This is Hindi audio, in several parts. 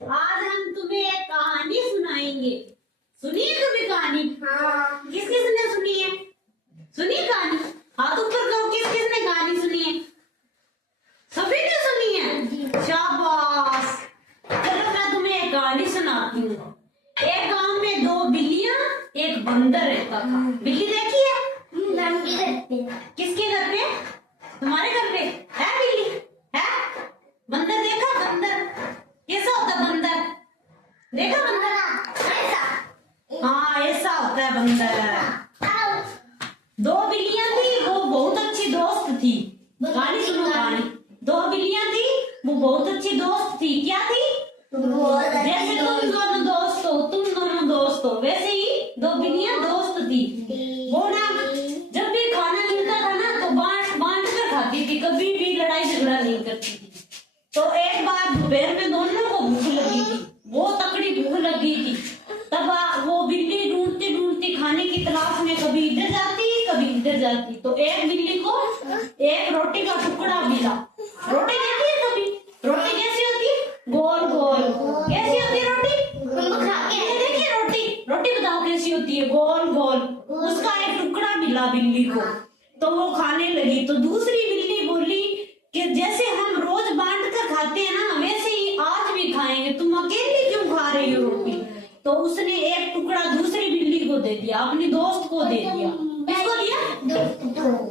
आज हम तुम्हें एक कहानी सुनाएंगे। सुनिए कभी कहानी? हाँ। किस किसने सुनी है? सुनी कहानी? हाथ ऊपर करो, किस किसने कहानी सुनी है? सभी ने सुनी है? शाबाश। चलो मैं तुम्हें एक कहानी सुनाती हूँ। एक गांव में दो बिल्लियां एक बंदर रहता था। बिल्ली देखी है? किसके घर पे? तुम्हारे घर पे है बिल्ली? है? बंदर देखा? बंदर कैसा होता है? बंदर देखा? बंदर ऐसा? हाँ, ऐसा होता है बंदर। दो बिल्लियां थी, वो बहुत अच्छी दोस्त थी। कहानी सुनो कहानी। दो बिल्लियां थी, वो बहुत अच्छी दोस्त थी। क्या थी? जैसे तुम दोनों दोस्त हो, तुम दोनों दोस्त हो, वैसे ही दो बिल्लियां दोस्त थी। वो ना जब भी खाना मिलता था ना तो बांट बांट कर खाती थी, कभी भी लड़ाई झगड़ा नहीं करती थी। तो एक बार दोपहर में दोनों को भूख लगी थी, वो तकड़ी भूख लगी थी। तब वो बिल्ली ढूंढती ढूंढती खाने की तलाश में कभी इधर जाती कभी इधर जाती। तो एक बिल्ली को एक रोटी का टुकड़ा मिला। रोटी देखी है कभी? रोटी कैसी होती है? गोल गोल। कैसी होती है रोटी? देखी है रोटी? रोटी बताओ कैसी होती है? गोल गोल। उसका एक टुकड़ा मिला बिल्ली को, तो वो खाने लगी। तो दूसरी बिल्ली बोली कि जैसे हम रोज बांट कर खाते हैं ना, वैसे ही आज भी खाएंगे। तुम अकेली क्यों खा रही हो रोटी? तो उसने एक टुकड़ा दूसरी बिल्ली को दे दिया, अपनी दोस्त को दे दिया। किसको दिया?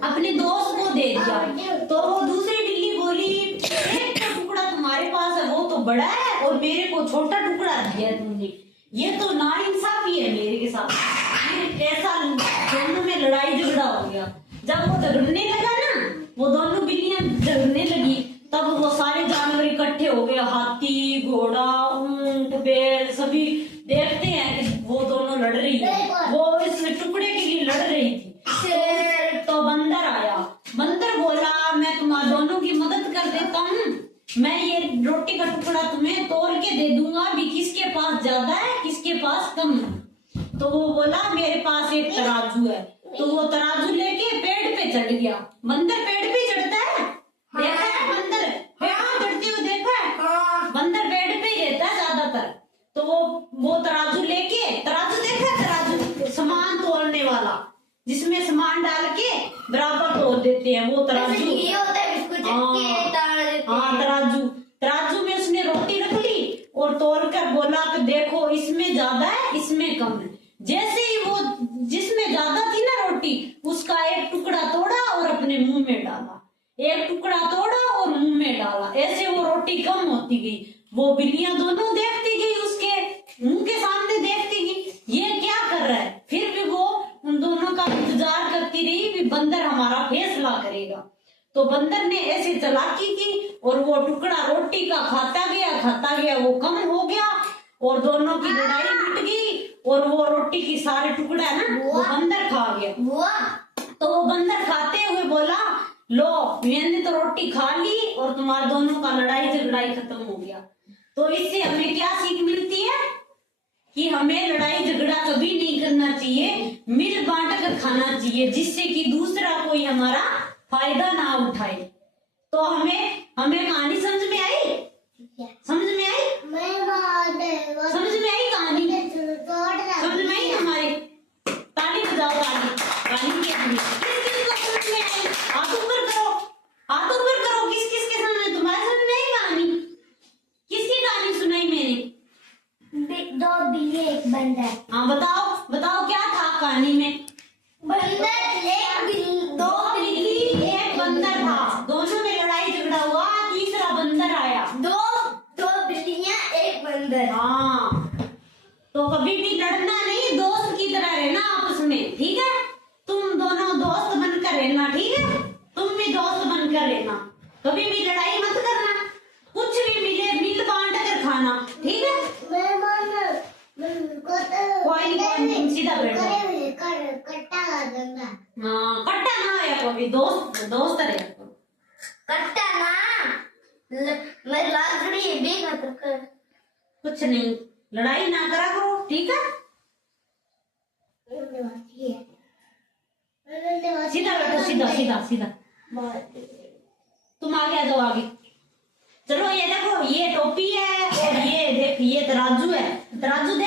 अपने दोस्त को दे दिया। तो वो दूसरी बिल्ली बोली एक टुकड़ा तुम्हारे पास है, वो तो बड़ा है, और मेरे को छोटा टुकड़ा दिया तुमने। ये तो नाइंसाफी है मेरे के साथ। फिर ऐसा दोनों में लड़ाई झगड़ा हो गया। जब वो झगड़ने लगा ना, वो दोनों बिल्लियां झगड़ने लगी, तब वो सारे जानवर इकट्ठे हो गए। हाथी, घोड़ा, ऊंट, बैल सभी देखते हैं कि वो दोनों लड़ रही है। वो इस टुकड़े के लिए लड़ रही थी। तो बंदर आया। बंदर बोला मैं तुम्हारे दोनों की मदद कर देता हूँ, मैं ये रोटी का टुकड़ा तुम्हें तोड़ के दे दूंगा, भी किसके पास ज्यादा है किसके पास कम है। तो वो बोला मेरे पास एक तराजू है। तो वो तराजू लेके पेड़ पे चढ़ गया। बंदर पेड़ पे चढ़ता है? देखा है बंदर पेड़ पे चढ़ते हुए? देखा है? बंदर पेड़ पे ही रहता है ज्यादातर। तो वो तराजू लेके, तराजू देखा है? तराजू सामान तोलने वाला, जिसमें सामान डाल के बराबर तोल देते हैं, वो तराजू। हाँ, तराजू। तराजू में उसने रोटी रख ली और तोल कर बोला कि देखो इसमें ज्यादा है इसमें कम है। जैसे ही वो जिसमें ज्यादा थी ना रोटी, उसका एक टुकड़ा तोड़ा और अपने मुंह में डाला, एक टुकड़ा तोड़ा और मुंह में डाला। ऐसे वो रोटी कम होती गई। वो बिल्लियां दोनों देखती गई, उसके मुंह के सामने देखती गई ये क्या कर रहा है। फिर भी वो उन दोनों का इंतजार करती रही कि बंदर हमारा फैसला करेगा। तो बंदर ने ऐसे चालाकी की और वो टुकड़ा रोटी का खाता गया, वो कम हो गया और दोनों की लड़ाई मिट गई। और वो रोटी की सारे टुकड़ा है ना, वो बंदर खा गया। तो वो बंदर खाते हुए बोला लो मैंने तो रोटी खा ली और तुम्हारे दोनों का लड़ाई झगड़ाई खत्म हो गया। तो इससे हमें क्या सीख मिलती है? कि हमें लड़ाई झगड़ा कभी नहीं करना चाहिए, मिल बांट कर खाना चाहिए, जिससे कि दूसरा कोई हमारा फायदा ना उठाए। तो हमें कहानी समझ में आई? समझ में आई? समझ में आई कहानी? समझ में आई हमारे? ताली बजाओ ताली। कहानी क्या थी? किस को समझ में आई? हाथ ऊपर करो, हाथ ऊपर करो। किस किस के समझ में? तुम्हारे समझ में आई कहानी? किसकी कहानी सुनाई मैंने? दो बिल्ली एक बंदर। हाँ बताओ बताओ क्या था कहानी में? दो बिल्ली एक बंदर था, दोनों में लड़ाई झगड़ा हुआ, तीसरा बंदर आया। दो बिल्लियां एक बंदर। हाँ, तो कभी भी लड़ना नहीं, दोस्त की तरह रहना आपस में, ठीक है? तुम दोनों दोस्त बनकर रहना, ठीक है? तुम भी दोस्त बनकर रहना, कभी भी लड़ाई मत करना। कुछ भी मिले मिल बांट कर खाना, ठीक है? कोई नहीं, सीधा बैठ जाओ। हाँ, कट्टा ना आया कभी, दोस्त दोस्त रहे कट्टा ना मैं लाजड़ी भी खत्म कर। कुछ नहीं, लड़ाई ना करा करो, ठीक है? सीधा बैठो, सीधा सीधा सीधा। तुम आगे आ जाओ, आगे चलो। ये देखो ये टोपी है और ये देख तराजू दे